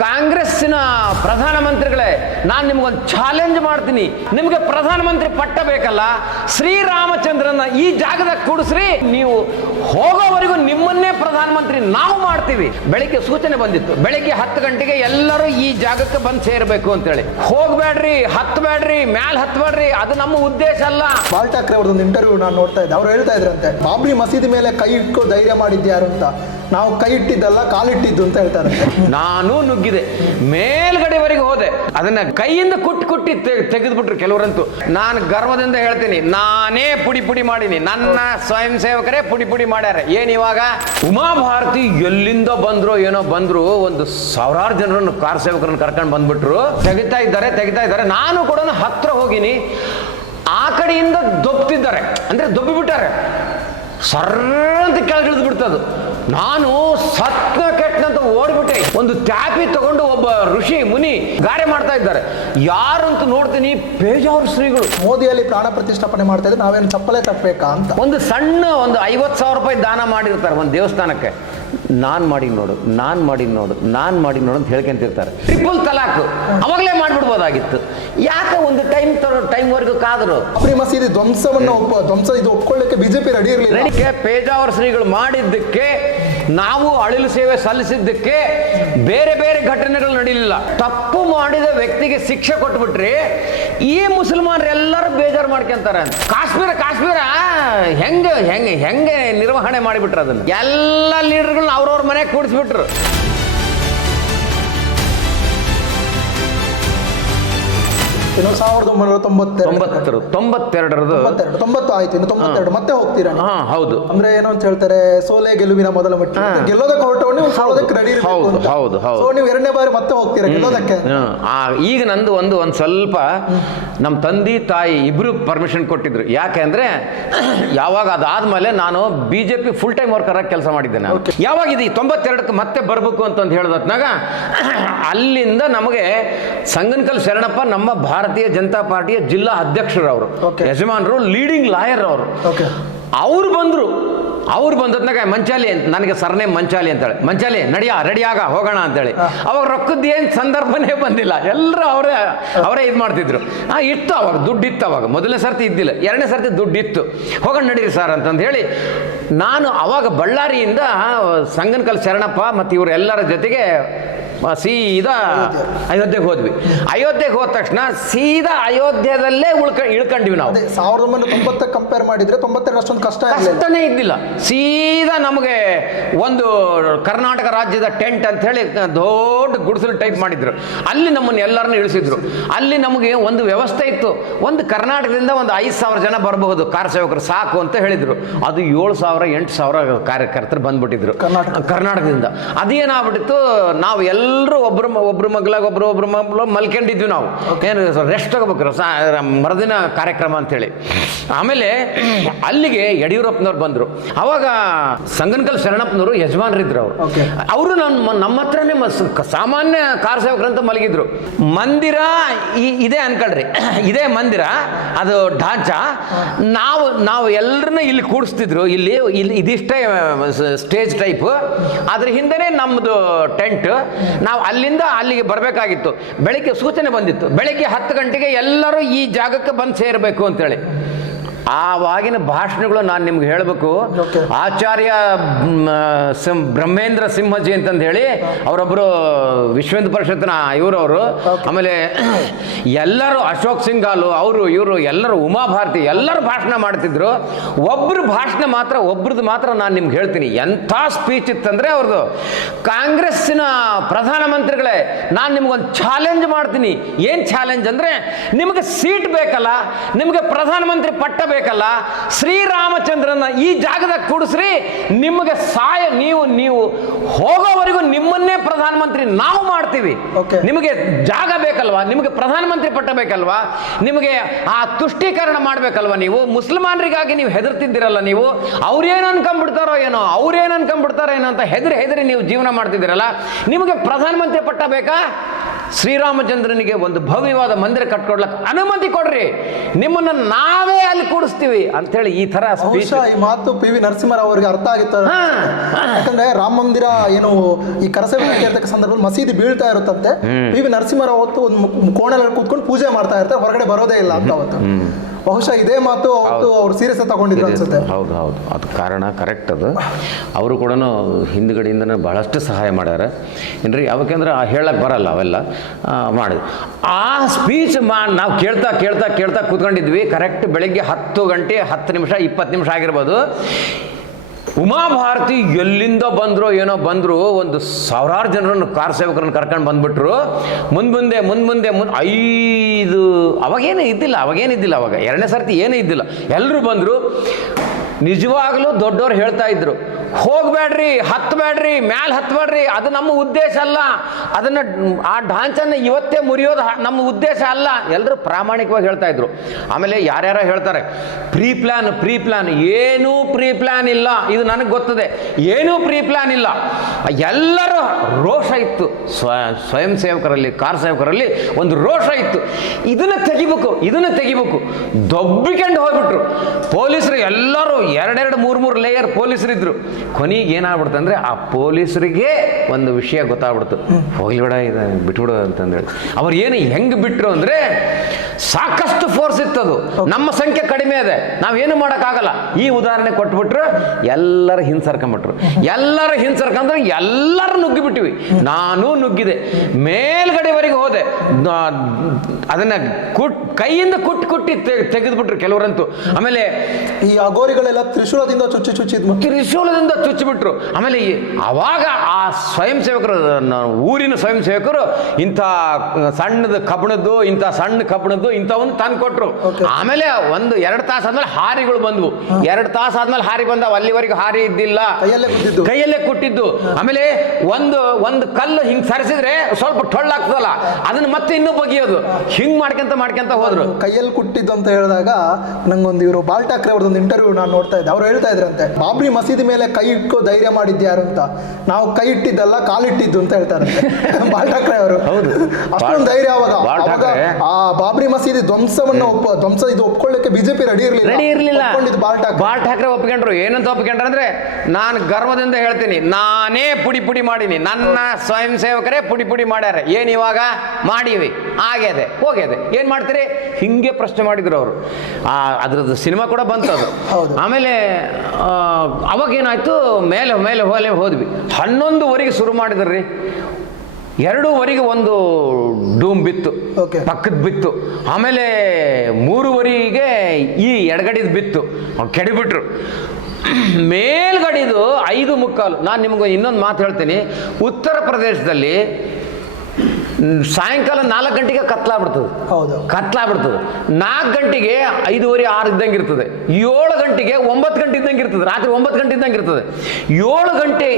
ಕಾಂಗ್ರೆಸ್ಸಿನ ಪ್ರಧಾನಮಂತ್ರಿಗಳೇ, ನಾನು ನಿಮ್ಗೊಂದು ಚಾಲೆಂಜ್ ಮಾಡ್ತೀನಿ. ನಿಮಗೆ ಪ್ರಧಾನಮಂತ್ರಿ ಪಟ್ಟ ಬೇಕಲ್ಲ, ಶ್ರೀರಾಮಚಂದ್ರನ ಈ ಜಾಗದಾಗ ಕೂಡಿಸ್ರಿ, ನೀವು ಹೋಗೋವರೆಗೂ ನಿಮ್ಮನ್ನೇ ಪ್ರಧಾನಮಂತ್ರಿ ನಾವು ಮಾಡ್ತೀವಿ. ಬೆಳಿಗ್ಗೆ ಸೂಚನೆ ಬಂದಿತ್ತು, ಬೆಳಿಗ್ಗೆ 10 ಗಂಟೆಗೆ ಎಲ್ಲರೂ ಈ ಜಾಗಕ್ಕೆ ಬಂದು ಸೇರ್ಬೇಕು ಅಂತೇಳಿ. ಹೋಗ್ಬೇಡ್ರಿ, ಹತ್ತಬೇಡ್ರಿ, ಮ್ಯಾಲ್ ಹತ್ತಬೇಡ್ರಿ, ಅದು ನಮ್ಮ ಉದ್ದೇಶ ಅಲ್ಲ. ಬಾಲ್ ಠಾಕ್ರೆ ಅವ್ರದ್ದು ಇಂಟರ್ವ್ಯೂ ನಾನು ನೋಡ್ತಾ ಇದ್ದೆ. ಅವ್ರು ಹೇಳ್ತಾ ಇದ್ರಂತೆ, ಬಾಬ್ರಿ ಮಸೀದಿ ಮೇಲೆ ಕೈ ಇಟ್ಕೋ ಧೈರ್ಯ ಮಾಡಿದ್ಯಾರು ಅಂತ. ನಾವು ಕೈ ಇಟ್ಟಿದ್ದಲ್ಲ, ಕಾಲಿಟ್ಟಿದ್ದು ಅಂತ ಹೇಳ್ತಾರೆ. ನಾನು ನುಗ್ಗಿದೆ, ಮೇಲ್ಗಡೆವರೆಗೆ ಹೋದೆ, ಅದನ್ನ ಕೈಯಿಂದ ಕುಟ್ಟಿ ತೆಗೆದ್ಬಿಟ್ರು ಕೆಲವರಂತೂ. ನಾನು ಗರ್ವದಿಂದ ಹೇಳ್ತೀನಿ, ನಾನೇ ಪುಡಿ ಮಾಡೀನಿ, ನನ್ನ ಸ್ವಯಂ ಸೇವಕರೇ ಪುಡಿ ಮಾಡ್ಯಾರ. ಏನ್ ಇವಾಗ ಉಮಾ ಭಾರತಿ ಎಲ್ಲಿಂದ ಬಂದ್ರು ಏನೋ ಬಂದ್ರು, ಒಂದು ಸಾವಿರಾರು ಜನರನ್ನು ಕಾರ್ ಸೇವಕರನ್ನು ಕರ್ಕೊಂಡು ಬಂದ್ಬಿಟ್ರು. ತೆಗಿತಾ ಇದ್ದಾರೆ. ನಾನು ಕೂಡ ಹತ್ರ ಹೋಗಿನಿ, ಆ ಕಡೆಯಿಂದ ದೊಬ್ತಿದ್ದಾರೆ, ಅಂದ್ರೆ ದೊಬ್ಬಿ ಬಿಟ್ಟಾರೆ, ಸರ್ರಂತ ಕೆಳಗಿಳಿದು ಬಿಡ್ತದು. ನಾನು ಸತ್ನ ಕೆಟ್ಟನಂತ ಓಡ್ಬಿಟ್ಟೆ. ಒಂದು ಟ್ಯಾಪಿ ತಗೊಂಡು ಒಬ್ಬ ಋಷಿ ಮುನಿ ಗಾರೆ ಮಾಡ್ತಾ ಇದ್ದಾರೆ. ಯಾರಂತೂ ನೋಡ್ತೀನಿ, ಪೇಜಾವರ ಶ್ರೀಗಳು. ಮೋದಿಯಲ್ಲಿ ಪ್ರಾಣ ಪ್ರತಿಷ್ಠಾಪನೆ ಮಾಡ್ತಾ ಇದ್ರೆ ನಾವೇನು ಚಪ್ಪಲೆ ತಪ್ಪಬೇಕಾ ಅಂತ ಒಂದು ಸಣ್ಣ 50,000 ರೂಪಾಯಿ ದಾನ ಮಾಡಿರ್ತಾರೆ ಒಂದು ದೇವಸ್ಥಾನಕ್ಕೆ. ನಾನ್ ಮಾಡಿ ನೋಡು ಅಂತ ಹೇಳ್ಕೊಂತಿರ್ತಾರೆ. ಟ್ರಿಪಲ್ ತಲಾಕ್ ಅವಾಗಲೇ ಮಾಡ್ಬಿಡ್ಬೋದಾಗಿತ್ತು. ಯಾಕೆ ಒಂದು ಟೈಮ್ವರೆಗೂ ಕಾದ್ರು? ಬಾಬ್ರಿ ಮಸೀದಿ ಧ್ವಂಸ ಇದು ಒಪ್ಕೊಳ್ಳಿಕ್ಕೆ ಬಿಜೆಪಿ ರೆಡಿ ಇರಲಿಲ್ಲ. ಪೇಜಾವರ ಶ್ರೀಗಳು ಮಾಡಿದ್ದಕ್ಕೆ, ನಾವು ಅಳಿಲು ಸೇವೆ ಸಲ್ಲಿಸಿದ್ದಕ್ಕೆ ಬೇರೆ ಘಟನೆಗಳು ನಡೀಲಿಲ್ಲ. ತಪ್ಪು ಮಾಡಿದ ವ್ಯಕ್ತಿಗೆ ಶಿಕ್ಷೆ ಕೊಟ್ಬಿಟ್ರಿ, ಈ ಮುಸಲ್ಮಾನರೆಲ್ಲರೂ ಬೇಜಾರು ಮಾಡ್ಕೊಂತಾರೆ. ಕಾಶ್ಮೀರ ಹೆಂಗೆ ನಿರ್ವಹಣೆ ಮಾಡಿಬಿಟ್ರು ಅದನ್ನು. ಎಲ್ಲ ಲೀಡರ್ಗಳನ್ನ ಅವ್ರವ್ರ ಮನೆಗೆ ಕೂಡಿಸ್ಬಿಟ್ರು. ಇನ್ನು 1992 ಆಯ್ತು, ಇನ್ನು 92 ಮತ್ತೆ ಹೋಗ್ತೀರಾ? ಹೌದು. ಅಂದ್ರೆ ಏನು ಅಂತ ಹೇಳ್ತಾರೆ, ಸೋಲೆ ಗೆಲುವಿನ ಮೊದಲ ಮೆಟ್ಟಿ. ಗೆಲ್ಲೋದಕ್ಕೆ ಹೊರಟವನು ಸೋಲೋದಕ್ಕೆ ರೆಡಿ ಇರಬೇಕು. ಸೊ ನೀವು 2ನೇ ಬಾರಿ ಮತ್ತೆ ಹೋಗ್ತೀರಾ ಗೆಲ್ಲೋದಕ್ಕೆ? ಈಗ ನಂದು ಒಂದು ಸ್ವಲ್ಪ ನಮ್ಮ ತಂದೆ ತಾಯಿ ಇಬ್ರು ಪರ್ಮಿಷನ್ ಕೊಟ್ಟಿದ್ರು. ಯಾಕೆಂದ್ರೆ ಯಾವಾಗ ಅದಾದ್ಮೇಲೆ ನಾನು ಬಿಜೆಪಿ ಫುಲ್ ಟೈಮ್ ವರ್ಕರ್ ಆಗಿ ಕೆಲಸ ಮಾಡಿದ್ದೇನೆ. ಯಾವಾಗ ಇದು 92ಕ್ಕೆ ಮತ್ತೆ ಬರ್ಬೇಕು ಅಂತಂದು ಹೇಳಿದ್ನಾಗ, ಅಲ್ಲಿಂದ ನಮಗೆ ಸಂಗನಕಲ್ ಶರಣಪ್ಪ ನಮ್ಮ ಭಾರತೀಯ ಜನತಾ ಪಾರ್ಟಿಯ ಜಿಲ್ಲಾ ಅಧ್ಯಕ್ಷರು, ಅವರು ಯಜಮಾನರು, ಲೀಡಿಂಗ್ ಲಾಯರ್ ಅವರು. ಅವ್ರು ಬಂದದ್ನಾಗ ಮಂಚಾಲಿ ಅಂತ, ನನಗೆ ಸರ್ನೇಮ್ ಮಂಚಾಲಿ ಅಂತೇಳಿ, ಮಂಚಾಲಿ ನಡಿಯಾ ರೆಡಿ ಆಗ ಹೋಗೋಣ ಅಂತೇಳಿ. ಅವಾಗ ರೊಕ್ಕದ ಏನು ಸಂದರ್ಭನೇ ಬಂದಿಲ್ಲ, ಎಲ್ಲರೂ ಅವರೇ ಇದು ಮಾಡ್ತಿದ್ರು. ಇತ್ತು ಅವಾಗ ದುಡ್ಡಿತ್ತು. ಅವಾಗ ಮೊದಲನೇ ಸರ್ತಿ ಇದ್ದಿಲ್ಲ, 2ನೇ ಸರ್ತಿ ದುಡ್ಡಿತ್ತು. ಹೋಗೋಣ ನಡೀರಿ ಸರ್ ಅಂತಂದು ಹೇಳಿ, ನಾನು ಅವಾಗ ಬಳ್ಳಾರಿಯಿಂದ ಸಂಗನಕಲ್ ಶರಣಪ್ಪ ಮತ್ತು ಇವರೆಲ್ಲರ ಜೊತೆಗೆ ಸೀದಾ ಅಯೋಧ್ಯೆಗೆ ಹೋದ್ವಿ. ಅಯೋಧ್ಯೆಗೆ ಹೋದ ತಕ್ಷಣ ಸೀದಾ ಅಯೋಧ್ಯೆದಲ್ಲೇ ಇಳ್ಕೊಂಡ್ವಿ ನಾವು. 1990 ಕಂಪೇರ್ ಮಾಡಿದ್ರೆ 92 ಅಷ್ಟೊಂದು ಕಷ್ಟನೇ ಇದ್ದಿಲ್ಲ. ಸೀದಾ ನಮಗೆ ಒಂದು ಕರ್ನಾಟಕ ರಾಜ್ಯದ ಟೆಂಟ್ ಅಂತ ಹೇಳಿ ದೊಡ್ಡ ಗುಡಿಸಲು ಟೈಪ್ ಮಾಡಿದ್ರು. ಅಲ್ಲಿ ನಮ್ಮನ್ನು ಎಲ್ಲರನ್ನೂ ಇಳಿಸಿದ್ರು. ಅಲ್ಲಿ ನಮಗೆ ಒಂದು ವ್ಯವಸ್ಥೆ ಇತ್ತು, ಒಂದು ಕರ್ನಾಟಕದಿಂದ ಒಂದು 5,000 ಜನ ಬರಬಹುದು ಕಾರ್ ಸೇವಕರು ಸಾಕು ಅಂತ ಹೇಳಿದ್ರು. ಅದು 7,000 8,000 ಕಾರ್ಯಕರ್ತರು ಬಂದ್ಬಿಟ್ಟಿದ್ರು ಕರ್ನಾಟಕದಿಂದ. ಅದೇನಾಗ್ಬಿಟ್ಟಿತ್ತು, ನಾವು ಎಲ್ಲರೂ ಒಬ್ರು ಮಗ್ಲಾಗ ಒಬ್ರು ಮಲ್ಕೊಂಡಿದ್ವಿ. ನಾವು ಏನು ರೆಸ್ಟ್ ತಗೋಬೇಕ್ರ ಮರುದಿನ ಕಾರ್ಯಕ್ರಮ ಅಂತೇಳಿ. ಆಮೇಲೆ ಅಲ್ಲಿಗೆ ಯಡಿಯೂರಪ್ಪನವ್ರು ಬಂದರು. ಅವಾಗ ಸಂಗನಕಲ್ ಶರಣಪ್ಪನವರು ಯಜಮಾನರಿದ್ರು. ಅವರು ನಮ್ಮ ಹತ್ರನೇ ಸಾಮಾನ್ಯ ಕಾರ್ ಸೇವಕರಂತ ಮಲಗಿದ್ರು. ಮಂದಿರ ಇದೆ ಅನ್ಕೊಳ್ರಿ, ಇದೇ ಮಂದಿರ, ಅದು ಢಾಂಚಾ. ನಾವು ಎಲ್ಲರನ್ನ ಇಲ್ಲಿ ಕೂಡಿಸ್ತಿದ್ರು. ಇಲ್ಲಿ ಇದಿಷ್ಟೇ ಸ್ಟೇಜ್ ಟೈಪ್, ಅದ್ರ ಹಿಂದೆನೇ ನಮ್ಮದು ಟೆಂಟ್. ನಾವು ಅಲ್ಲಿಂದ ಅಲ್ಲಿಗೆ ಬರಬೇಕಾಗಿತ್ತು. ಬೆಳಿಗ್ಗೆ ಸೂಚನೆ ಬಂದಿತ್ತು, ಬೆಳಿಗ್ಗೆ 10 ಗಂಟೆಗೆ ಎಲ್ಲರೂ ಈ ಜಾಗಕ್ಕೆ ಬಂದು ಸೇರಬೇಕು ಅಂತೇಳಿ. ಆವಾಗಿನ ಭಾಷಣಗಳು ನಾನು ನಿಮ್ಗೆ ಹೇಳಬೇಕು. ಆಚಾರ್ಯ ಬ್ರಹ್ಮೇಂದ್ರ ಸಿಂಹಜಿ ಅಂತಂದು ಹೇಳಿ ಅವರೊಬ್ಬರು ವಿಶ್ವ ಹಿಂದೂ ಪರಿಷತ್ನ ಇವರವರು, ಆಮೇಲೆ ಎಲ್ಲರೂ ಅಶೋಕ್ ಸಿಂಘಾಲು, ಇವರು ಎಲ್ಲರೂ, ಉಮಾ ಭಾರತಿ, ಎಲ್ಲರೂ ಭಾಷಣ ಮಾಡ್ತಿದ್ರು. ಒಬ್ರದ್ದು ಮಾತ್ರ ನಾನು ನಿಮ್ಗೆ ಹೇಳ್ತೀನಿ, ಎಂಥ ಸ್ಪೀಚ್ ಇತ್ತಂದ್ರೆ ಅವ್ರದ್ದು. ಕಾಂಗ್ರೆಸ್ಸಿನ ಪ್ರಧಾನಮಂತ್ರಿಗಳೇ, ನಾನು ನಿಮ್ಗೊಂದು ಚಾಲೆಂಜ್ ಮಾಡ್ತೀನಿ. ಏನು ಚಾಲೆಂಜ್ ಅಂದ್ರೆ, ನಿಮಗೆ ಸೀಟ್ ಬೇಕಲ್ಲ, ನಿಮಗೆ ಪ್ರಧಾನಮಂತ್ರಿ ಪಟ್ಟ ಬೇಕಲ್ಲ, ಶ್ರೀರಾಮಚಂದ್ರನ ಈ ಜಾಗದಾಗ ಕೂಡಿಸ್ರಿ, ನಿಮಗೆ ನೀವು ಹೋಗೋವರೆಗೂ ನಿಮ್ಮನ್ನೇ ಪ್ರಧಾನಮಂತ್ರಿ ನಾವು ಮಾಡ್ತೀವಿ. ನಿಮಗೆ ಜಾಗ ಬೇಕಲ್ವಾ, ನಿಮಗೆ ಪ್ರಧಾನಮಂತ್ರಿ ಪಟ್ಟ ಬೇಕಲ್ವಾ, ನಿಮಗೆ ಆ ತುಷ್ಟೀಕರಣ ಮಾಡ್ಬೇಕಲ್ವಾ. ನೀವು ಮುಸಲ್ಮಾನರಿಗಾಗಿ ನೀವು ಹೆದರ್ತಿದ್ದೀರಲ್ಲ, ನೀವು ಅವ್ರೇನು ಅನ್ಕೊಂಡ್ಬಿಡ್ತಾರೋ ಏನೋ ಅಂತ ಹೆದರಿ ನೀವು ಜೀವನ ಮಾಡ್ತಿದ್ದೀರಲ್ಲ, ನಿಮಗೆ ಪ್ರಧಾನಮಂತ್ರಿ ಪಟ್ಟ ಬೇಕಾ? ಶ್ರೀರಾಮಚಂದ್ರನಿಗೆ ಒಂದು ಭವ್ಯವಾದ ಮಂದಿರ ಕಟ್ಕೊಡ್ಲಕ್ಕೆ ಅನುಮತಿ ಕೊಡ್ರಿ, ನಿಮ್ಮನ್ನು ನಾವೇ ಅಲ್ಲಿ ಕೂಡಿಸ್ತೀವಿ ಅಂತೇಳಿ ಈ ಥರ ಸ್ಪೀಚ್. ಬಹುಶಃ ಈ ಮಾತು ಪಿ ವಿ ನರಸಿಂಹರಾವ್ ಅವರಿಗೆ ಅರ್ಥ ಆಗಿತ್ತು. ಯಾಕಂದ್ರೆ ರಾಮ ಮಂದಿರ ಏನು ಈ ಕರಸೇವಕ ಇರ್ತಕ್ಕ ಸಂದರ್ಭದಲ್ಲಿ ಮಸೀದಿ ಬೀಳ್ತಾ ಇರುತ್ತಂತೆ, ಪಿ ವಿ ನರಸಿಂಹರಾವ್ ಅವತ್ತು ಒಂದು ಕೋಣೆಯಲ್ಲಿ ಕೂತ್ಕೊಂಡು ಪೂಜೆ ಮಾಡ್ತಾ ಇರ್ತಾರೆ, ಹೊರಗಡೆ ಬರೋದೇ ಇಲ್ಲ ಅಂತ ಅವತ್ತು. ಬಹುಶಃ ಇದೇ ಮಾತು ಅವತ್ತು ಅವ್ರು ಸೀರಿಯಸ್ ತಗೊಂಡಿದ್ರು ಅನ್ಸುತ್ತೆ. ಹೌದು ಹೌದು, ಅದು ಕಾರಣ ಕರೆಕ್ಟ್. ಅದು ಅವರು ಕೂಡ ಹಿಂದ್ಗಡೆಯಿಂದನೇ ಬಹಳಷ್ಟು ಸಹಾಯ ಮಾಡ್ಯಾರ ಏನ್ರಿ. ಅವಕ್ಕಂದ್ರೆ ಹೇಳಕ್ಕೆ ಬರಲ್ಲ ಅವೆಲ್ಲ ಮಾಡಿದ್ವಿ. ಆ ಸ್ಪೀಚ್ ನಾವು ಕೇಳ್ತಾ ಕೇಳ್ತಾ ಕೇಳ್ತಾ ಕೂತ್ಕೊಂಡಿದ್ವಿ. ಕರೆಕ್ಟ್ ಬೆಳಗ್ಗೆ 10 ಗಂಟೆ 10 ನಿಮಿಷ 20 ನಿಮಿಷ ಆಗಿರ್ಬೋದು. ಉಮಾಭಾರತಿ ಎಲ್ಲಿಂದ ಬಂದ್ರು ಏನೋ ಬಂದರು, ಒಂದು 1000 ಜನರನ್ನು ಕಾರ್ ಸೇವಕರನ್ನು ಕರ್ಕೊಂಡು ಬಂದ್ಬಿಟ್ರು. ಮುಂದೆ 5 ಅವಾಗೇನು ಇದ್ದಿಲ್ಲ, ಅವಾಗ 2ನೇ ಸರ್ತಿ ಏನೂ ಇದ್ದಿಲ್ಲ. ಎಲ್ಲರೂ ಬಂದರು. ನಿಜವಾಗಲೂ ದೊಡ್ಡವ್ರು ಹೇಳ್ತಾ ಇದ್ರು, ಹೋಗಬೇಡ್ರಿ, ಹತ್ತಬೇಡ್ರಿ, ಮ್ಯಾಲೆ ಹತ್ತಬೇಡ್ರಿ, ಅದು ನಮ್ಮ ಉದ್ದೇಶ ಅಲ್ಲ, ಅದನ್ನು ಆ ಢಾಂಚನ್ನು ಇವತ್ತೇ ಮುರಿಯೋದು ನಮ್ಮ ಉದ್ದೇಶ ಅಲ್ಲ. ಎಲ್ಲರೂ ಪ್ರಾಮಾಣಿಕವಾಗಿ ಹೇಳ್ತಾ ಇದ್ರು. ಆಮೇಲೆ ಯಾರ್ಯಾರ ಹೇಳ್ತಾರೆ ಪ್ರೀ ಪ್ಲ್ಯಾನ್, ಏನೂ ಪ್ರೀ ಪ್ಲ್ಯಾನ್ ಇಲ್ಲ, ಇದು ನನಗೆ ಗೊತ್ತದೆ, ಏನೂ ಪ್ರೀ ಪ್ಲ್ಯಾನ್ ಇಲ್ಲ. ಎಲ್ಲರೂ ರೋಷ ಇತ್ತು, ಸ್ವಯಂ ಸೇವಕರಲ್ಲಿ, ಕಾರ್ ಸೇವಕರಲ್ಲಿ ಒಂದು ರೋಷ ಇತ್ತು. ಇದನ್ನು ತೆಗಿಬೇಕು ದೊಬ್ಬಿಕೊಂಡು ಹೋಗ್ಬಿಟ್ರು. ಪೊಲೀಸರು ಎಲ್ಲರೂ 2-3 ಲೇಯರ್ ಪೊಲೀಸರಿದ್ರು. ಕೊನೆಗೆ ಏನಾಗ್ಬಿಡ್ತು ಅಂದರೆ ಆ ಪೊಲೀಸರಿಗೆ ಒಂದು ವಿಷಯ ಗೊತ್ತಾಗ್ಬಿಡ್ತು, ಹೋಗ್ಲಿಬಿಡ ಇದು ಬಿಟ್ಬಿಡು ಅಂತಂದೇಳಿ. ಅವ್ರು ಏನು ಹೆಂಗೆ ಬಿಟ್ಟರು ಅಂದರೆ, ಸಾಕಷ್ಟು ಫೋರ್ಸ್ ಇತ್ತದು, ನಮ್ಮ ಸಂಖ್ಯೆ ಕಡಿಮೆ ಇದೆ, ನಾವೇನು ಮಾಡೋಕ್ಕಾಗಲ್ಲ. ಈ ಉದಾಹರಣೆ ಕೊಟ್ಬಿಟ್ರು, ಎಲ್ಲರೂ ಹಿಂಸರ್ಕೊಂಬಿಟ್ರು. ಹಿಂಸರ್ಕೊಂಡ್ರೆ ಎಲ್ಲರೂ ನುಗ್ಗಿಬಿಟ್ಟಿವಿ. ನಾನು ನುಗ್ಗಿದೆ, ಮೇಲ್ಗಡೆವರೆಗೆ ಹೋದೆ. ಅದನ್ನು ಕೈಯಿಂದ ಕುಟ್ಟಿ ತೆಗೆದುಬಿಟ್ರು ಕೆಲವರಂತೂ. ಆಮೇಲೆ ಈ ಅಗೋರಿಗಳೆಲ್ಲ ತ್ರಿಶೂಲದಿಂದ ಚುಚ್ಚಿಬಿಟ್ರು. ಆಮೇಲೆ ಅವಾಗ ಆ ಸ್ವಯಂ ಸೇವಕರು, ಊರಿನ ಸ್ವಯಂ ಸೇವಕರು ಇಂಥ ಸಣ್ಣ ಕಬ್ಬಣದ್ದು ಇಂಥವನ್ನು ತಂದು ಕೊಟ್ರು. ಆಮೇಲೆ 1-2 ತಾಸು ಆದ್ಮೇಲೆ ಹಾರಿಗಳು ಬಂದ್ವು. 2 ತಾಸು ಆದ್ಮೇಲೆ ಹಾರಿ ಬಂದವು. ಅಲ್ಲಿವರೆಗೂ ಹಾರಿ ಇದ್ದಿಲ್ಲ, ಕೈಯಲ್ಲೇ ಕುಟ್ಟಿದ್ದು. ಆಮೇಲೆ ಒಂದು ಕಲ್ಲು ಹಿಂಗ್ ಸರಿಸಿದ್ರೆ ಸ್ವಲ್ಪ ಟೊಳ್ಳಾಗ್ತದಲ್ಲ, ಅದನ್ನ ಮತ್ತೆ ಇನ್ನೂ ಬಗೆಯೋದು. ಹಿಂಗ್ ಮಾಡ್ಕೊಂತ ಹೋದ್ರು. ಕೈಯಲ್ಲಿ ಕುಟ್ಟಿದ್ದು ಅಂತ ಹೇಳಿದಾಗ ನಂಗೊಂದು ಇವರು ಬಾಲ್ ಠಾಕ್ರೆ ಅವ್ರದ್ದೊಂದು ಇಂಟರ್ವ್ಯೂ ನಾನು ನೋಡ್ತಾ ಇದ್ದೆ. ಅವ್ರು ಹೇಳ್ತಾ ಇದ್ರಂತೆ, ಬಾಬ್ರಿ ಮಸೀದಿ ಮೇಲೆ ಕೈ ಇಟ್ಕೋ ಧೈರ್ಯ ಮಾಡಿದ್ಯಾರು ಅಂತ. ನಾವು ಕೈ ಇಟ್ಟಿದ್ದಲ್ಲ, ಕಾಲಿಟ್ಟಿದ್ದು ಅಂತ ಹೇಳ್ತಾರಂತೆ ಬಾಲ್ ಠಾಕ್ರೆ ಅವರು. ಅಷ್ಟೊಂದು ಧೈರ್ಯ ಅವಾಗ ಆ ಬಾಬ್ರಿ ಮಸೀದಿ ಧ್ವಂಸ ಇದು ಒಪ್ಕೊಳ್ಳಿಕ್ಕೆ ಬಿಜೆಪಿ ರೆಡಿ ಇರಲಿಲ್ಲ. ಬಾಲ್ ಠಾಕ್ರೆ ಒಪ್ಕೊಂಡ್ರು. ಏನಂತ ಒಪ್ಕೊಂಡ್ರು ಅಂದ್ರೆ, ನಾನು ಗರ್ವದಿಂದ ಹೇಳ್ತೀನಿ, ನಾನೇ ಪುಡಿ ಮಾಡೀನಿ, ನನ್ನ ಸ್ವಯಂ ಸೇವಕರೇ ಪುಡಿ ಮಾಡ್ಯಾರ. ಏನ್ ಇವಾಗ ಮಾಡೀವಿ, ಆಗ್ಯದೆ ಹೋಗ್ಯದೆ, ಏನ್ ಮಾಡ್ತೀರಿ, ಹಿಂಗೆ ಪ್ರಶ್ನೆ ಮಾಡಿದ್ರು ಅವರು. ಅದ್ರದ್ದು ಸಿನಿಮಾ ಕೂಡ ಬಂತು ಅದು. ಆಮೇಲೆ ಅವಾಗೇನಾಯ್ತು, ಮೇಲೆ ಹೋದ್ವಿ. 11ವರೆಗೆ ಶುರು ಮಾಡಿದ್ರಿ. 2ವರೆಗೆ ಒಂದು ಡೂಮ್ ಬಿತ್ತು, ಪಕ್ಕದ ಬಿತ್ತು. ಆಮೇಲೆ 3ವರೆಗೆ ಈ ಎಡಗಡಿದು ಬಿತ್ತು, ಕೆಡಿಬಿಟ್ರು. ಮೇಲ್ಗಡಿದು 5:15. ನಾನು ನಿಮ್ಗೆ ಇನ್ನೊಂದು ಮಾತು ಹೇಳ್ತೀನಿ. ಉತ್ತರ ಪ್ರದೇಶದಲ್ಲಿ ಸಾಯಂಕಾಲ 4 ಗಂಟೆಗೆ ಕತ್ಲಾಗ್ಬಿಡ್ತದೆ. 4 ಗಂಟೆಗೆ 5:30 6 ಇದ್ದಂಗೆ ಇರ್ತದೆ. 7 ಗಂಟೆಗೆ 9 ಗಂಟೆ ಇದ್ದಂಗೆ ಇರ್ತದೆ. ರಾತ್ರಿ 9 ಗಂಟೆ ಇದ್ದಂಗೆ ಇರ್ತದೆ. 7 ಗಂಟೆ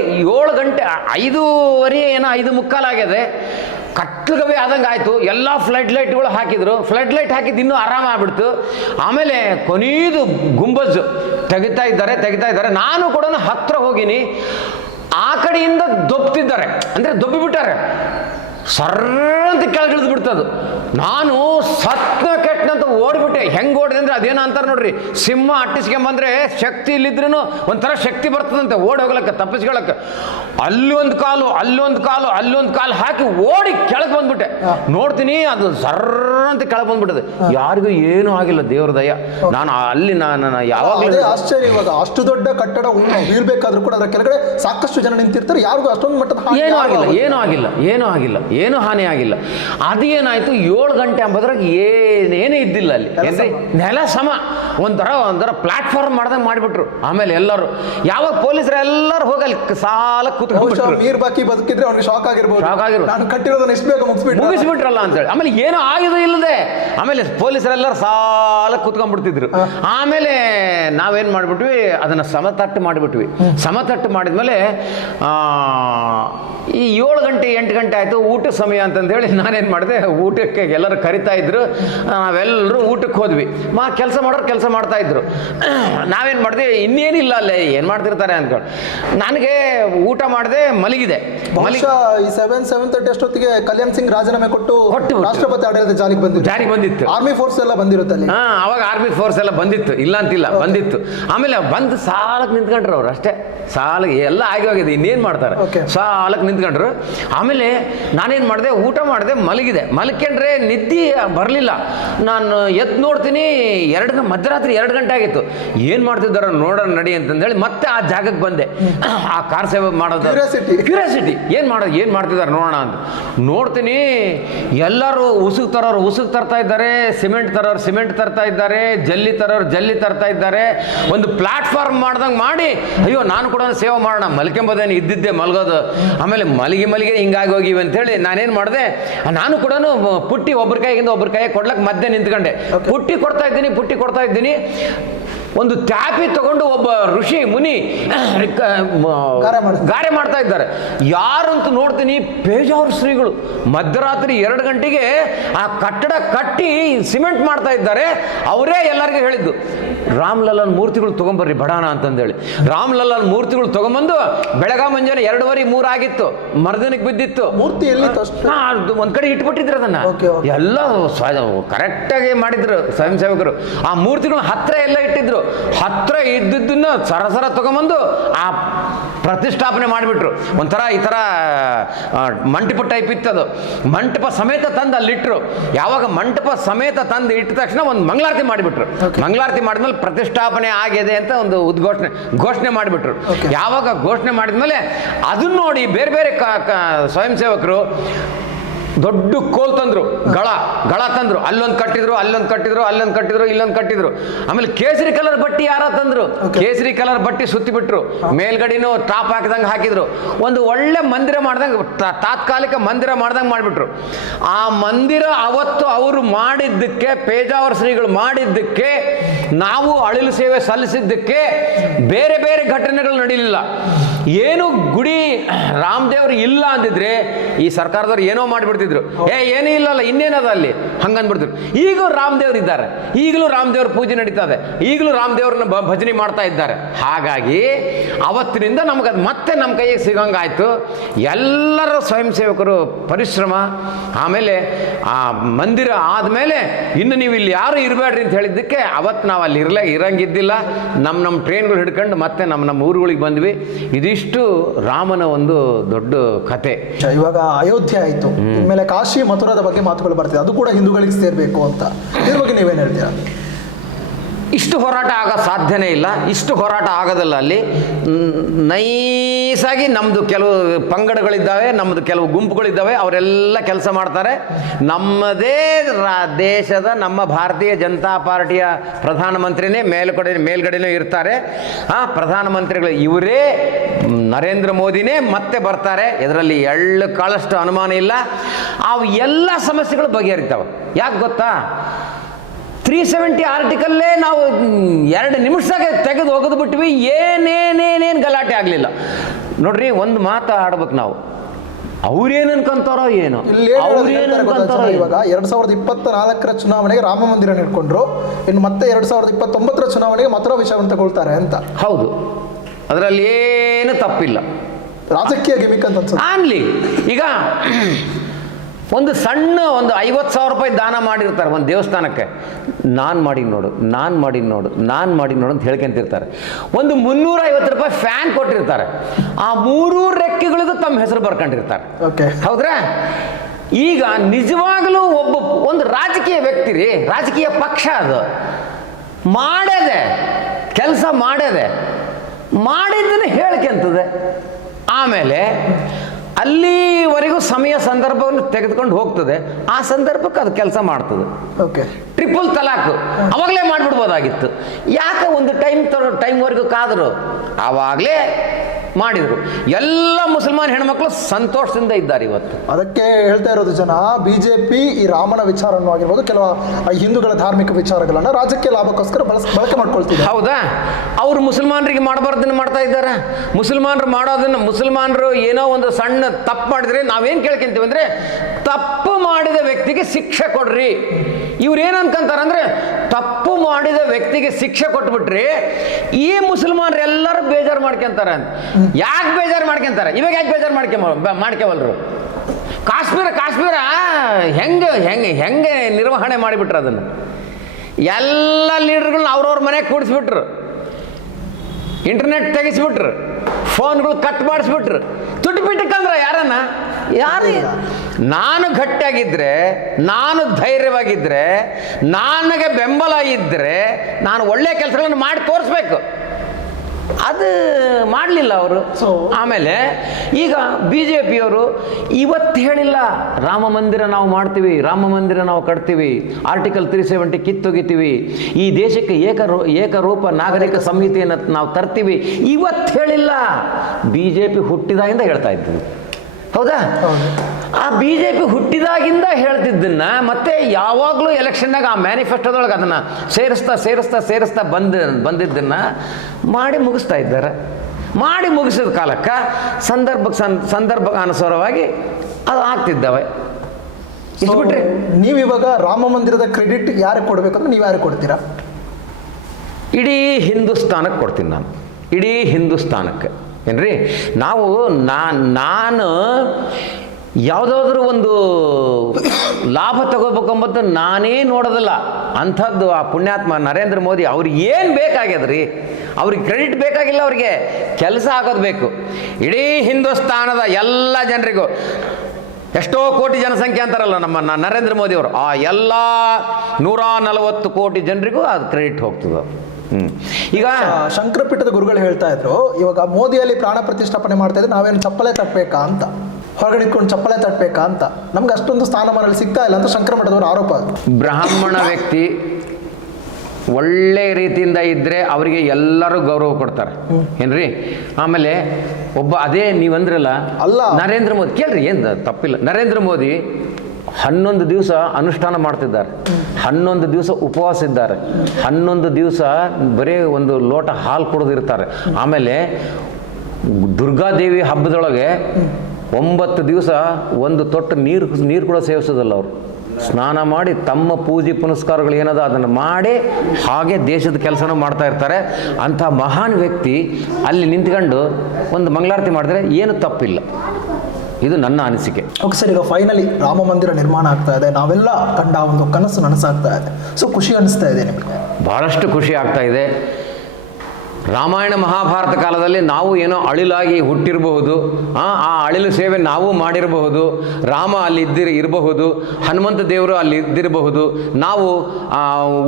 5:30 ಏನೋ 5:15 ಆಗ್ಯದೆ. ಕಟ್ಲಗವೇ ಆದಂಗೆ ಆಯಿತು. ಎಲ್ಲ ಫ್ಲಡ್ ಲೈಟ್ಗಳು ಹಾಕಿದ್ರು. ಫ್ಲಡ್ ಲೈಟ್ ಹಾಕಿದ್ದು ಇನ್ನೂ ಆರಾಮ ಆಗ್ಬಿಡ್ತು. ಆಮೇಲೆ ಕೊನೆಯದು ಗುಂಬಜ್ ತೆಗಿತಾ ಇದ್ದಾರೆ. ನಾನು ಕೂಡ ಹತ್ರ ಹೋಗಿನಿ. ಆ ಕಡೆಯಿಂದ ದೊಬ್ತಿದ್ದಾರೆ, ಅಂದರೆ ದೊಬ್ಬಿಬಿಟ್ಟಾರೆ. ಸರ್ರಂತ ಕೆಳಗಿಳಿದು ಬಿಡ್ತದು. ನಾನು ಸತ್ನ ಕೆಟ್ಟನಂತ ಓಡ್ಬಿಟ್ಟೆ. ಹೆಂಗೆ ಓಡಿದೆ ಅಂದರೆ, ಅದೇನೋ ಅಂತಾರೆ ನೋಡ್ರಿ, ಸಿಂಹ ಅಟ್ಟಿಸ್ಕೊಂಬಂದ್ರೆ ಶಕ್ತಿ ಇಲ್ಲಿದ್ರೂ ಒಂಥರ ಶಕ್ತಿ ಬರ್ತದಂತೆ ಓಡಿ ಹೋಗ್ಲಕ್ಕೆ, ತಪ್ಪಿಸ್ಕೊಳಕ್ಕೆ. ಅಲ್ಲೊಂದು ಕಾಲು ಹಾಕಿ ಓಡಿ ಕೆಳಗೆ ಬಂದ್ಬಿಟ್ಟೆ. ನೋಡ್ತೀನಿ, ಅದು ಸರ್ರಂತ ಕೆಳಗೆ ಬಂದ್ಬಿಟ್ಟದೆ. ಯಾರಿಗೂ ಏನೂ ಆಗಿಲ್ಲ, ದೇವ್ರ ದಯ. ನಾನು ಯಾವಾಗಲೂ ಆಶ್ಚರ್ಯ. ಇವಾಗ ಅಷ್ಟು ದೊಡ್ಡ ಕಟ್ಟಡ ಬೀಳ್ಬೇಕಾದ್ರೂ ಕೂಡ ಅದರ ಕೆಳಗಡೆ ಸಾಕಷ್ಟು ಜನ ನಿಂತಿರ್ತಾರೆ. ಯಾರಿಗೂ ಅಷ್ಟೊಂದು ಮಟ್ಟದ ಏನೂ ಹಾನಿ ಆಗಿಲ್ಲ. ಅದೇನಾಯ್ತು, 7 ಗಂಟೆ ಅಂಬದ್ರಾಗ ಏನೇ ಇದ್ದಿಲ್ಲ ಅಲ್ಲಿ. ಅಂದ್ರೆ ನೆಲ ಸಮ, ಒಂಥರ ಪ್ಲಾಟ್ಫಾರ್ಮ್ ಮಾಡ್ದಂಗೆ ಮಾಡಿಬಿಟ್ರು. ಆಮೇಲೆ ಎಲ್ಲರೂ ಯಾವಾಗ ಪೊಲೀಸರು ಎಲ್ಲರೂ ಹೋಗಲ್ಲಿ ಸಾಲ ಕೂತ್ಕೊಂಡ್ಬಿಟ್ರು. ನೀರ್ ಬಾಕಿ ಬದುಕಿದ್ರೆ ಅವ್ನಿಗೆ ಶಾಕ್ ಆಗಿರ್ಬೋದು. ನಾನು ಕಟ್ಟಿರೋದನ್ನ ಎಷ್ಟು ಬೇಗ ಮುಗಿಸ್ಬಿಟ್ರಲ್ಲ ಅಂತೇಳಿ. ಆಮೇಲೆ ಏನೋ ಆಗಿದ್ದು ಇಲ್ಲದೆ ಆಮೇಲೆ ಪೊಲೀಸರೆಲ್ಲರೂ ಸಾಲ ಕೂತ್ಕೊಂಡ್ಬಿಡ್ತಿದ್ರು. ಆಮೇಲೆ ನಾವೇನ್ ಮಾಡ್ಬಿಟ್ವಿ, ಅದನ್ನ ಸಮತಟ್ಟು ಮಾಡಿದ್ಮೇಲೆ ಈ 7 ಗಂಟೆ 8 ಗಂಟೆ ಆಯ್ತು, ಊಟದ ಸಮಯ ಅಂತಂದೇಳಿ ನಾನೇನು ಮಾಡಿದೆ, ಊಟಕ್ಕೆ ಎಲ್ಲರೂ ಕರಿತಾ ಇದ್ರು. ನಾವೆಲ್ಲರೂ ಊಟಕ್ಕೆ ಹೋದ್ವಿ. ಕೆಲಸ ಮಾಡೋರು ಕೆಲಸ ಮಾಡ್ತಾ ಇದ್ರು. ನಾವೇನು ಮಾಡಿದೆ, ಇನ್ನೇನಿಲ್ಲ ಅಲ್ಲೇ ಏನು ಮಾಡ್ತಿರ್ತಾರೆ ಅಂದ್ಕೊಂಡು ನನಗೆ ಊಟ ಮಾಡಿದೆ ಮಲಗಿದೆ. ಬಹುಶಃ ಈ 7:30 ಅಷ್ಟೊತ್ತಿಗೆ ಕಲ್ಯಾಣ್ ಸಿಂಗ್ ರಾಜೀನಾಮೆ ಕೊಟ್ಟು ಕೊಟ್ಟು ರಾಷ್ಟ್ರಪತಿ ಆಡಳಿತ ಜಾರಿಗೆ ಬಂದಿತ್ತು. ಆರ್ಮಿ ಫೋರ್ಸ್ ಎಲ್ಲ ಬಂದಿರುತ್ತೆ ಅಲ್ಲಿ. ಅವಾಗ ಆರ್ಮಿ ಫೋರ್ಸ್ ಎಲ್ಲ ಬಂದಿತ್ತು, ಇಲ್ಲ ಅಂತಿಲ್ಲ, ಬಂದಿತ್ತು. ಆಮೇಲೆ ಬಂದು ಸಾಲಕ್ಕೆ ನಿಂತ್ಕೊಂಡ್ರು ಅವ್ರು ಅಷ್ಟೇ. ಸಾಲಿಗೆ ಎಲ್ಲ ಆಗಿ ಹೋಗಿದೆ, ಇನ್ನೇನು ಮಾಡ್ತಾರೆ, ಸಾಲಕ್ಕೆ ನಿಂತ್ಕೊಂಡ್ರು. ಆಮೇಲೆ ನಾನೇನು ಮಾಡಿದೆ, ಊಟ ಮಾಡಿದೆ, ಮಲಗಿದೆ. ಮಲ್ಕೊಂಡ್ರೆ ನಿದ್ದೆ ಬರಲಿಲ್ಲ. ನಾನು ಎದ್ದು ನೋಡ್ತೀನಿ, ಮಧ್ಯರಾತ್ರಿ 2 ಗಂಟೆ ಆಗಿತ್ತು. ಏನು ಮಾಡ್ತಿದ್ದಾರೋ ನೋಡೋಣ ನಡಿ ಅಂತಂದೇಳಿ ಮತ್ತೆ ಆ ಜಾಗಕ್ಕೆ ಬಂದೆ. ಆ ಕಾರ್ ಸೇವೆ ಮಾಡೋದು ಕ್ಯೂರಿಯಾಸಿಟಿ, ಏನು ಮಾಡ್ತಿದ್ದಾರೆ ನೋಡೋಣ ಅಂತ ನೋಡ್ತೀನಿ. ಎಲ್ಲರೂ ಉಸುಕ್ ತರ್ತಾ ಇದ್ದಾರೆ, ಸಿಮೆಂಟ್ ತರ್ತಾ ಇದ್ದಾರೆ, ಜಲ್ಲಿ ತರ್ತಾ ಇದ್ದಾರೆ. ಒಂದು ಪ್ಲಾಟ್ಫಾರ್ಮ್ ಮಾಡ್ದಂಗೆ ಮಾಡಿ, ಅಯ್ಯೋ ನಾನು ಕೂಡ ಸೇವೆ ಮಾಡೋಣ, ಮಲ್ಕೊಂಬೋದೇನು ಇದ್ದಿದ್ದೆ ಮಲ್ಗೋದು. ಆಮೇಲೆ ಮಲಿಗೆ ಹಿಂಗಾಗಿ ಹೋಗಿವಿ ಅಂತೇಳಿ ನಾನೇನು ಮಾಡಿದೆ, ನಾನು ಕೂಡ ಪುಟ್ಟಿ ಒಬ್ಬರ ಕೈಗಿಂದ ಒಬ್ಬರ ಕೈ ಕೊಡ್ಲಕ್ಕೆ ಮಧ್ಯೆ ನಿಂತ್ಕೊಂಡೆ. ಪುಟ್ಟಿ ಕೊಡ್ತಾ ಇದ್ದೀನಿ. ಒಂದು ಟ್ಯಾಪಿ ತಗೊಂಡು ಒಬ್ಬ ಋಷಿ ಮುನಿ ಗಾರೆ ಮಾಡ್ತಾ ಇದ್ದಾರೆ. ಯಾರಂತೂ ನೋಡ್ತೀನಿ, ಪೇಜಾವರ ಶ್ರೀಗಳು ಮಧ್ಯರಾತ್ರಿ 2 ಗಂಟೆಗೆ ಆ ಕಟ್ಟಡ ಕಟ್ಟಿ ಸಿಮೆಂಟ್ ಮಾಡ್ತಾ ಇದ್ದಾರೆ. ಅವರೇ ಎಲ್ಲರಿಗೂ ಹೇಳಿದ್ದು, ರಾಮ್ಲಲ್ಲನ್ ಮೂರ್ತಿಗಳು ತೊಗೊಂಬರ್ರಿ ಬಡಾಣ ಅಂತಂದೇಳಿ. ರಾಮ್ಲಲ್ಲನ್ ಮೂರ್ತಿಗಳು ತೊಗೊಂಬಂದು ಬೆಳಗ್ಗೆ ಮುಂಜಾನೆ 2:30-3 ಆಗಿತ್ತು, ಮರ್ದನಕ್ಕೆ ಬಿದ್ದಿತ್ತು. ಮೂರ್ತಿ ಎಲ್ಲಿ ಒಂದ್ ಕಡೆ ಇಟ್ಬಿಟ್ಟಿದ್ರು ಅದನ್ನ. ಎಲ್ಲ ಕರೆಕ್ಟಾಗಿ ಮಾಡಿದ್ರು ಸ್ವಯಂ ಸೇವಕರು. ಆ ಮೂರ್ತಿಗಳು ಹತ್ರ ಎಲ್ಲ ಇಟ್ಟಿದ್ರು. ಹತ್ರ ಇದ್ದನ್ನ ಸರಸರ ತಗೊಂಬಂದು ಆ ಪ್ರತಿಷ್ಠಾಪನೆ ಮಾಡಿಬಿಟ್ರು. ಒಂಥರ ಈ ಥರ ಮಂಟಪ ಟೈಪ್ ಇತ್ತದು. ಮಂಟಪ ಸಮೇತ ತಂದು ಅಲ್ಲಿಟ್ರು. ಯಾವಾಗ ಮಂಟಪ ಸಮೇತ ತಂದು ಇಟ್ಟ ತಕ್ಷಣ ಒಂದು ಮಂಗಳಾರತಿ ಮಾಡಿಬಿಟ್ರು. ಮಂಗಳಾರತಿ ಮಾಡಿದ್ಮೇಲೆ ಪ್ರತಿಷ್ಠಾಪನೆ ಆಗಿದೆ ಅಂತ ಒಂದು ಘೋಷಣೆ ಮಾಡಿಬಿಟ್ರು. ಯಾವಾಗ ಘೋಷಣೆ ಮಾಡಿದ್ಮೇಲೆ ಅದನ್ನ ನೋಡಿ ಬೇರೆ ಬೇರೆ ಸ್ವಯಂ ಸೇವಕರು ದೊಡ್ಡ ಕೋಲ್ ತಂದ್ರು, ಗಳ ತಂದ್ರು. ಅಲ್ಲೊಂದು ಕಟ್ಟಿದ್ರು, ಇಲ್ಲೊಂದು ಕಟ್ಟಿದ್ರು. ಆಮೇಲೆ ಕೇಸರಿ ಕಲರ್ ಬಟ್ಟಿ ಯಾರೋ ತಂದ್ರು. ಕೇಸರಿ ಕಲರ್ ಬಟ್ಟಿ ಸುತ್ತಿ ಬಿಟ್ರು. ಮೇಲ್ಗಡಿನೂ ಟಾಪ್ ಹಾಕಿದಂಗೆ ಹಾಕಿದ್ರು. ಒಂದು ಒಳ್ಳೆ ಮಂದಿರ ಮಾಡ್ದಂಗೆ, ತಾತ್ಕಾಲಿಕ ಮಂದಿರ ಮಾಡ್ದಂಗೆ ಮಾಡಿಬಿಟ್ರು. ಆ ಮಂದಿರ ಅವತ್ತು ಅವರು ಮಾಡಿದ್ದಕ್ಕೆ, ಪೇಜಾವರ ಶ್ರೀಗಳು ಮಾಡಿದ್ದಕ್ಕೆ, ನಾವು ಅಳಿಲು ಸೇವೆ ಸಲ್ಲಿಸಿದ್ದಕ್ಕೆ ಬೇರೆ ಬೇರೆ ಘಟನೆಗಳು ನಡೀಲಿಲ್ಲ. ಏನು ಗುಡಿ ರಾಮದೇವ್ರು ಇಲ್ಲ ಅಂದಿದ್ರೆ ಈ ಸರ್ಕಾರದವ್ರು ಏನೋ ಮಾಡಿಬಿಡ್ತಿದ್ರು. ಏನೂ ಇಲ್ಲಲ್ಲ, ಇನ್ನೇನದ ಅಲ್ಲಿ ಹಂಗಂದ್ಬಿಡ್ತಿದ್ರು. ಈಗ ರಾಮದೇವ್ರು ಇದ್ದಾರೆ, ಈಗಲೂ ರಾಮದೇವ್ರ ಪೂಜೆ ನಡೀತದೆ, ಈಗಲೂ ರಾಮದೇವ್ರನ್ನ ಭಜನೆ ಮಾಡ್ತಾ ಇದ್ದಾರೆ. ಹಾಗಾಗಿ ಅವತ್ತಿನಿಂದ ನಮಗದು ಮತ್ತೆ ನಮ್ಮ ಕೈಗೆ ಸಿಗಂಗಾಯ್ತು. ಎಲ್ಲರೂ ಸ್ವಯಂ ಸೇವಕರು ಪರಿಶ್ರಮ. ಆಮೇಲೆ ಆ ಮಂದಿರ ಆದಮೇಲೆ ಇನ್ನು ನೀವು ಇಲ್ಲಿ ಯಾರು ಇರಬೇಡ್ರಿ ಅಂತ ಹೇಳಿದ್ದಕ್ಕೆ ಅವತ್ತು ನಾವು ಅಲ್ಲಿ ಇರಂಗಿದ್ದಿಲ್ಲ. ನಮ್ಮ ಟ್ರೈನ್ಗಳು ಹಿಡ್ಕೊಂಡು ಮತ್ತೆ ನಮ್ಮ ಊರುಗಳಿಗೆ ಬಂದ್ವಿ. ಇದಿಷ್ಟು ರಾಮನ ಒಂದು ದೊಡ್ಡ ಕತೆ. ಇವಾಗ ಅಯೋಧ್ಯೆ ಆಯಿತು, ಇನ್ಮೇಲೆ ಕಾಶಿ ಮಥುರಾದ ಬಗ್ಗೆ ಮಾತುಗಳು ಬರ್ತಿದೆ, ಅದು ಕೂಡ ಹಿಂದೂಗಳಿಗೆ ಸೇರಬೇಕು ಅಂತ. ಇದ್ರ ಬಗ್ಗೆ ನೀವೇನು ಹೇಳ್ತೀರಾ? ಇಷ್ಟು ಹೋರಾಟ ಆಗೋ ಸಾಧ್ಯನೇ ಇಲ್ಲ. ಇಷ್ಟು ಹೋರಾಟ ಆಗೋದಿಲ್ಲ. ಅಲ್ಲಿ ನೈಸಾಗಿ ನಮ್ಮದು ಕೆಲವು ಪಂಗಡಗಳಿದ್ದಾವೆ, ನಮ್ಮದು ಕೆಲವು ಗುಂಪುಗಳಿದ್ದಾವೆ, ಅವರೆಲ್ಲ ಕೆಲಸ ಮಾಡ್ತಾರೆ. ನಮ್ಮದೇ ದೇಶದ ನಮ್ಮ ಭಾರತೀಯ ಜನತಾ ಪಾರ್ಟಿಯ ಪ್ರಧಾನಮಂತ್ರಿನೇ ಮೇಲ್ಗಡೆನೂ ಇರ್ತಾರೆ. ಆ ಪ್ರಧಾನಮಂತ್ರಿಗಳು ಇವರೇ, ನರೇಂದ್ರ ಮೋದಿನೇ ಮತ್ತೆ ಬರ್ತಾರೆ. ಇದರಲ್ಲಿ ಎಳ್ಳು ಕಾಳಷ್ಟು ಅನುಮಾನ ಇಲ್ಲ. ಅವು ಎಲ್ಲ ಸಮಸ್ಯೆಗಳು ಬಗೆಹರಿತಾವೆ. ಯಾಕೆ ಗೊತ್ತಾ? 370 ಆರ್ಟಿಕಲ್ಲೇ ನಾವು 2 ನಿಮಿಷದಾಗ ತೆಗೆದು ಹೋಗೋದು ಬಿಟ್ವಿ. ಏನೇನೇನೇನು ಗಲಾಟೆ ಆಗಲಿಲ್ಲ ನೋಡ್ರಿ. ಒಂದು ಮಾತು ಆಡ್ಬೇಕು ನಾವು, ಅವ್ರೇನು ಅನ್ಕೊಂತಾರೋ ಏನೋ. ಇವಾಗ 2024ರ ಚುನಾವಣೆಗೆ ರಾಮ ಮಂದಿರ ಇಟ್ಕೊಂಡ್ರು, ಇನ್ನು ಮತ್ತೆ 2029ರ ಚುನಾವಣೆಗೆ ಮಥುರಾ ವಿಷಯವನ್ನು ತಗೊಳ್ತಾರೆ ಅಂತ. ಹೌದು, ಅದರಲ್ಲಿ ಏನು ತಪ್ಪಿಲ್ಲ. ರಾಜಕೀಯ ಗಿಮಿಕ್ ಅಂತ ಅನ್ಸುತ್ತೆ. ಅನ್ಲಿ. ಈಗ ಒಂದು 50,000 ರೂಪಾಯಿ ದಾನ ಮಾಡಿರ್ತಾರೆ ಒಂದು ದೇವಸ್ಥಾನಕ್ಕೆ. ನಾನು ಮಾಡಿ ನೋಡು ಅಂತ ಹೇಳ್ಕೊಂತಿರ್ತಾರೆ. ಒಂದು 350 ರೂಪಾಯಿ ಫ್ಯಾನ್ ಕೊಟ್ಟಿರ್ತಾರೆ. ಆ 3 ರೆಕ್ಕೆಗಳಿಗೂ ತಮ್ಮ ಹೆಸರು ಬರ್ಕೊಂಡಿರ್ತಾರೆ. ಹೌದ್ರಾ? ಈಗ ನಿಜವಾಗಲೂ ಒಂದು ರಾಜಕೀಯ ವ್ಯಕ್ತಿ ರೀ, ರಾಜಕೀಯ ಪಕ್ಷ ಅದು ಕೆಲಸ ಮಾಡಿದ್ದನ್ನು ಹೇಳ್ಕೊಂತದೆ. ಆಮೇಲೆ ಅಲ್ಲಿವರೆಗೂ ಸಮಯ ಸಂದರ್ಭವನ್ನು ತೆಗೆದುಕೊಂಡು ಹೋಗ್ತದೆ. ಆ ಸಂದರ್ಭಕ್ಕೆ ಅದು ಕೆಲಸ ಮಾಡ್ತದೆ. ಟ್ರಿಪಲ್ ತಲಾಕ್ ಅವಾಗಲೇ ಮಾಡಿಬಿಡ್ಬೋದಾಗಿತ್ತು. ಯಾಕೆ ಒಂದು ಟೈಮ್ವರೆಗೂ ಕಾದರು? ಆವಾಗಲೇ ಮಾಡಿದರು. ಎಲ್ಲ ಮುಸಲ್ಮಾನ್ ಹೆಣ್ಮಕ್ಳು ಸಂತೋಷದಿಂದ ಇದ್ದಾರೆ ಇವತ್ತು. ಅದಕ್ಕೆ ಹೇಳ್ತಾ ಇರೋದು ಜನ, ಬಿಜೆಪಿ ಈ ರಾಮನ ವಿಚಾರನೂ ಆಗಿರ್ಬೋದು, ಕೆಲವು ಹಿಂದೂಗಳ ಧಾರ್ಮಿಕ ವಿಚಾರಗಳನ್ನ ರಾಜಕೀಯ ಲಾಭಕ್ಕೋಸ್ಕರ ಬಳಕೆ ಮಾಡ್ಕೊಳ್ತಿದ್ದಾರೆ. ಹೌದಾ? ಅವರು ಮುಸಲ್ಮಾನರಿಗೆ ಮಾಡಬಾರ್ದನ್ನು ಮಾಡ್ತಾ ಇದ್ದಾರೆ. ಮುಸಲ್ಮಾನರು ಮಾಡೋದನ್ನು, ಮುಸಲ್ಮಾನರು ಏನೋ ಒಂದು ಸಣ್ಣ ತಪ್ಪು ಮಾಡಿದ್ರೆ ನಾವೇನು ಕೇಳ್ಕೊಂತೀವಿ ಅಂದರೆ ತಪ್ಪು ಮಾಡಿದ ವ್ಯಕ್ತಿಗೆ ಶಿಕ್ಷೆ ಕೊಡ್ರಿ. ಇವ್ರು ಏನು ಅನ್ಕೊಂತಾರೆ ಅಂದರೆ, ತಪ್ಪು ಮಾಡಿದ ವ್ಯಕ್ತಿಗೆ ಶಿಕ್ಷೆ ಕೊಟ್ಬಿಟ್ರಿ ಈ ಮುಸಲ್ಮಾನರೆಲ್ಲರೂ ಬೇಜಾರು ಮಾಡ್ಕೊಂತಾರೆ. ಯಾಕೆ ಬೇಜಾರು ಮಾಡ್ಕೊಂತಾರೆ? ಇವಾಗ ಯಾಕೆ ಬೇಜಾರು ಮಾಡ್ಕೊವಲ್ರು? ಕಾಶ್ಮೀರ ಹೆಂಗೆ ಹೆಂಗೆ ಹೆಂಗೆ ನಿರ್ವಹಣೆ ಮಾಡಿಬಿಟ್ರು ಅದನ್ನು. ಎಲ್ಲ ಲೀಡರ್ಗಳನ್ನ ಅವ್ರವ್ರ ಮನೆಗೆ ಕೂಡಿಸ್ಬಿಟ್ರು, ಇಂಟರ್ನೆಟ್ ತೆಗಿಸ್ಬಿಟ್ರು, ಫೋನ್ಗಳು ಕಟ್ ಮಾಡಿಸ್ಬಿಟ್ರು. ತುಟಿಪಿಟ್ಟಕ್ಕಂದ್ರೆ ಯಾರು? ನಾನು ಗಟ್ಟಿಯಾಗಿದ್ದರೆ, ನಾನು ಧೈರ್ಯವಾಗಿದ್ದರೆ, ನನಗೆ ಬೆಂಬಲ ಇದ್ದರೆ ನಾನು ಒಳ್ಳೆ ಕೆಲಸಗಳನ್ನು ಮಾಡಿ ತೋರಿಸ್ಬೇಕು. ಅದು ಮಾಡಲಿಲ್ಲ ಅವರು. ಆಮೇಲೆ ಈಗ BJPಯವರು ಇವತ್ತು ಹೇಳಿಲ್ಲ ರಾಮ ಮಂದಿರ ನಾವು ಮಾಡ್ತೀವಿ, ರಾಮ ಮಂದಿರ ನಾವು ಕಟ್ತೀವಿ, ಆರ್ಟಿಕಲ್ 370 ಕಿತ್ತೊಗಿತೀವಿ, ಈ ದೇಶಕ್ಕೆ ಏಕರೂಪ ನಾಗರಿಕ ಸಂಹಿತೆಯನ್ನು ನಾವು ತರ್ತೀವಿ. ಇವತ್ತು ಹೇಳಿಲ್ಲ, BJP ಹುಟ್ಟಿದಾಗಿಂದ ಹೇಳ್ತಾ ಇದ್ದೀವಿ. ಹೌದಾ? ಆ BJP ಹುಟ್ಟಿದಾಗಿಂದ ಹೇಳ್ತಿದ್ದನ್ನ ಮತ್ತೆ ಯಾವಾಗಲೂ ಎಲೆಕ್ಷನ್ನಾಗ ಆ ಮ್ಯಾನಿಫೆಸ್ಟೋದೊಳಗೆ ಅದನ್ನು ಸೇರಿಸ್ತಾ ಬಂದಿದ್ದನ್ನು ಮಾಡಿ ಮುಗಿಸ್ತಾ ಇದ್ದಾರೆ. ಮಾಡಿ ಮುಗಿಸಿದ ಕಾಲಕ್ಕೆ ಸಂದರ್ಭಕ್ಕನುಸಾರವಾಗಿ ಅದು ಆಗ್ತಿದ್ದಾವೆ. ಇಟ್ಬಿಟ್ರೆ ನೀವಿವಾಗ ರಾಮ ಮಂದಿರದ ಕ್ರೆಡಿಟ್ ಯಾರಿಗೆ ಕೊಡಬೇಕಂದ್ರೆ ನೀವು ಯಾರಿಗೆ ಕೊಡ್ತೀರಾ? ಇಡೀ ಹಿಂದೂಸ್ತಾನಕ್ಕೆ ಕೊಡ್ತೀನಿ ನಾನು. ಇಡೀ ಹಿಂದೂಸ್ತಾನಕ್ಕೆ ಏನ್ರಿ. ನಾನು ಯಾವುದಾದ್ರೂ ಒಂದು ಲಾಭ ತಗೋಬೇಕಂಬತ್ತು ನಾನೇ ನೋಡೋದಿಲ್ಲ. ಅಂಥದ್ದು ಆ ಪುಣ್ಯಾತ್ಮ ನರೇಂದ್ರ ಮೋದಿ ಅವ್ರಿಗೆ ಏನು ಬೇಕಾಗ್ಯದ್ರಿ? ಅವ್ರಿಗೆ ಕ್ರೆಡಿಟ್ ಬೇಕಾಗಿಲ್ಲ, ಅವ್ರಿಗೆ ಕೆಲಸ ಆಗೋದು ಬೇಕು. ಇಡೀ ಹಿಂದೂಸ್ತಾನದ ಎಲ್ಲ ಜನರಿಗೂ, ಎಷ್ಟೋ ಕೋಟಿ ಜನಸಂಖ್ಯೆ ಅಂತಾರಲ್ಲ ನಮ್ಮ ನರೇಂದ್ರ ಮೋದಿ ಅವರು, ಆ ಎಲ್ಲ 140 ಕೋಟಿ ಜನರಿಗೂ ಅದು ಕ್ರೆಡಿಟ್ ಹೋಗ್ತದೆ. ಈಗ ಶಂಕರಪೀಠದ ಗುರುಗಳು ಹೇಳ್ತಾ ಇದ್ರು, ಇವಾಗ ಮೋದಿಯಲ್ಲಿ ಪ್ರಾಣ ಪ್ರತಿಷ್ಠಾಪನೆ ಮಾಡ್ತಾ ಇದ್ರೆ ನಾವೇನು ಚಪ್ಪಲೆ ತಟ್ಟಬೇಕಾ ಅಂತ, ಹೊರಗಡೆ ಇಟ್ಕೊಂಡು ಚಪ್ಪಲೆ ತಟ್ಟಬೇಕಾ ಅಂತ, ನಮ್ಗೆ ಅಷ್ಟೊಂದು ಸ್ಥಾನಮಾನಗಳು ಸಿಗ್ತಾ ಇಲ್ಲ ಅಂತ ಶಂಕರಮಠದವ್ರ ಆರೋಪ. ಬ್ರಾಹ್ಮಣ ವ್ಯಕ್ತಿ ಒಳ್ಳೆ ರೀತಿಯಿಂದ ಇದ್ದರೆ ಅವರಿಗೆ ಎಲ್ಲರೂ ಗೌರವ ಕೊಡ್ತಾರೆ ಏನ್ರಿ. ಆಮೇಲೆ ಅದೇ ನೀವಂದ್ರಲ್ಲ ಅಲ್ಲ, ನರೇಂದ್ರ ಮೋದಿ ಕೇಳ್ರಿ, ಏನು ತಪ್ಪಿಲ್ಲ. ನರೇಂದ್ರ ಮೋದಿ 11 ದಿವಸ ಅನುಷ್ಠಾನ ಮಾಡ್ತಿದ್ದಾರೆ, 11 ದಿವಸ ಉಪವಾಸ ಇದ್ದಾರೆ, 11 ದಿವಸ ಬರೀ ಒಂದು ಲೋಟ ಹಾಲು ಕುಡಿದಿರ್ತಾರೆ. ಆಮೇಲೆ ದುರ್ಗಾದೇವಿ ಹಬ್ಬದೊಳಗೆ 9 ದಿವಸ ಒಂದು ತೊಟ್ಟು ನೀರು ಕೂಡ ಸೇವಿಸೋದಲ್ಲ. ಅವರು ಸ್ನಾನ ಮಾಡಿ ತಮ್ಮ ಪೂಜೆ ಪುನಸ್ಕಾರಗಳು ಏನದ ಅದನ್ನು ಮಾಡಿ ಹಾಗೆ ದೇಶದ ಕೆಲಸನೂ ಮಾಡ್ತಾ ಇರ್ತಾರೆ. ಅಂಥ ಮಹಾನ್ ವ್ಯಕ್ತಿ ಅಲ್ಲಿ ನಿಂತ್ಕೊಂಡು ಒಂದು ಮಂಗಳಾರತಿ ಮಾಡಿದ್ರೆ ಏನು ತಪ್ಪಿಲ್ಲ. ಇದು ನನ್ನ ಅನಿಸಿಕೆ. ಓಕೆ ಸರ್, ಈಗ ಫೈನಲಿ ರಾಮ ಮಂದಿರ ನಿರ್ಮಾಣ ಆಗ್ತಾ ಇದೆ, ನಾವೆಲ್ಲ ಕಂಡ ಒಂದು ಕನಸು ನನಸಾಗ್ತಾ ಇದೆ. ಸೊ ಖುಷಿ ಅನಿಸ್ತಾ ಇದೆ ನಿಮಗೆ? ಭಾಳಷ್ಟು ಖುಷಿ ಆಗ್ತಾ ಇದೆ. ರಾಮಾಯಣ ಮಹಾಭಾರತ ಕಾಲದಲ್ಲಿ ನಾವು ಏನೋ ಅಳಿಲಾಗಿ ಹುಟ್ಟಿರಬಹುದು, ಆ ಅಳಿಲು ಸೇವೆ ನಾವು ಮಾಡಿರಬಹುದು, ರಾಮ ಅಲ್ಲಿ ಇರಬಹುದು, ಹನುಮಂತ ದೇವರು ಅಲ್ಲಿ ಇದ್ದಿರಬಹುದು. ನಾವು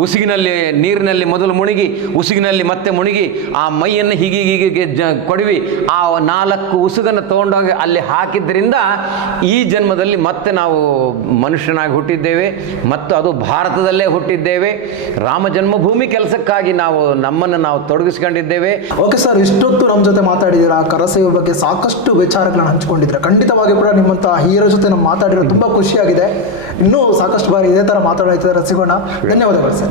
ಉಸುಗಿನಲ್ಲಿ ನೀರಿನಲ್ಲಿ ಮೊದಲು ಮುಳುಗಿ ಉಸುಗಿನಲ್ಲಿ ಮತ್ತೆ ಮುಳುಗಿ ಆ ಮೈಯನ್ನು ಹೀಗೆ ಕೊಡವಿ ಆ 4 ಉಸುಗನ್ನು ತೊಗೊಂಡೋಗಿ ಅಲ್ಲಿ ಹಾಕಿದ್ರಿಂದ ಈ ಜನ್ಮದಲ್ಲಿ ಮತ್ತೆ ನಾವು ಮನುಷ್ಯನಾಗಿ ಹುಟ್ಟಿದ್ದೇವೆ ಮತ್ತು ಅದು ಭಾರತದಲ್ಲೇ ಹುಟ್ಟಿದ್ದೇವೆ. ರಾಮ ಜನ್ಮಭೂಮಿ ಕೆಲಸಕ್ಕಾಗಿ ನಮ್ಮನ್ನು ನಾವು ತೊಡಗಿಸ್ಕೊಂಡಿದ್ದೇವೆ. ಓಕೆ ಸರ್, ಇಷ್ಟೊತ್ತು ನಮ್ಮ ಜೊತೆ ಮಾತಾಡಿದ್ದೀರಾ, ಕರಸೇವೆ ಬಗ್ಗೆ ಸಾಕಷ್ಟು ವಿಚಾರಗಳನ್ನ ಹಂಚ್ಕೊಂಡಿದ್ದೀರಾ. ಖಂಡಿತವಾಗಿ ಕೂಡ ನಿಮ್ಮಂಥ ಹೀರೋ ಜೊತೆ ನಾವು ಮಾತಾಡಿರೋ ತುಂಬ ಖುಷಿಯಾಗಿದೆ. ಇನ್ನೂ ಸಾಕಷ್ಟು ಬಾರಿ ಇದೇ ಥರ ಮಾತಾಡೋಣ, ಸಿಗೋಣ. ಧನ್ಯವಾದಗಳು ಸರ್.